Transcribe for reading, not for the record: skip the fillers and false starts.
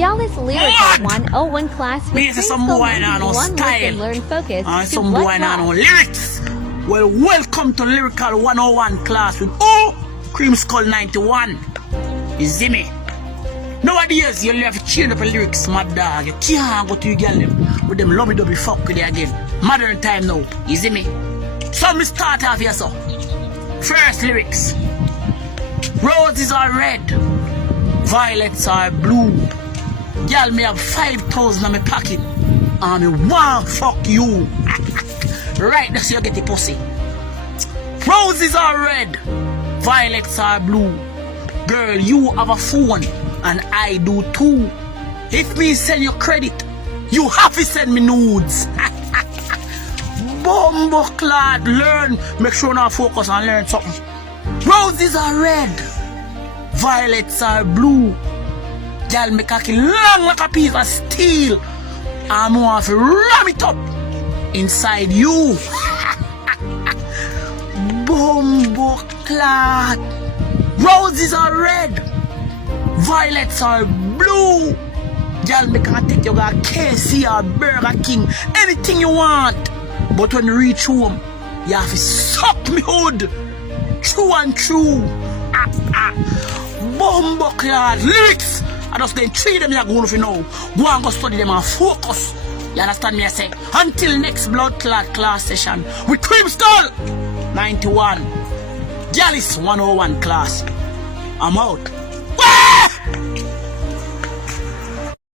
gyalis lyrical 101 class with Me say some boy now no one style. listen, learn focus And to some blood boy now clot. no lyrics. Well, welcome to Lyrical 101 class with Cream Skull 91. You see me? Nowadays, you have to change up the lyrics, mad dog. You can't go to your girl with them lovey-dovey fuck with you again. Modern time now. You see me? So me start off here, so. First lyrics. Roses are red. Violets are blue. Girl, me have 5,000 in my pocket. And me want fuck you. Right, that's how you get the pussy. Roses are red. Violets are blue. Girl, you have a phone. And I do too. If me send you credit, you have to send me nudes. Bumbo clad, learn. Make sure now focus and learn something. Roses are red. Violets are blue. Girl, me cocky long like a piece of steel. I'm going to ram it up inside you. Bumbo clad. Roses are red. Violets are blue. Girl, me can take you to KC or Burger King, anything you want. But when you reach home, you have to suck me hood. True and true. Bumbo clad lyrics. I just then three them you going to know. Go and go study them and focus. You understand me I say? Until next blood clot class session with Cream Skull 91. Gyalis 101 class. I'm out.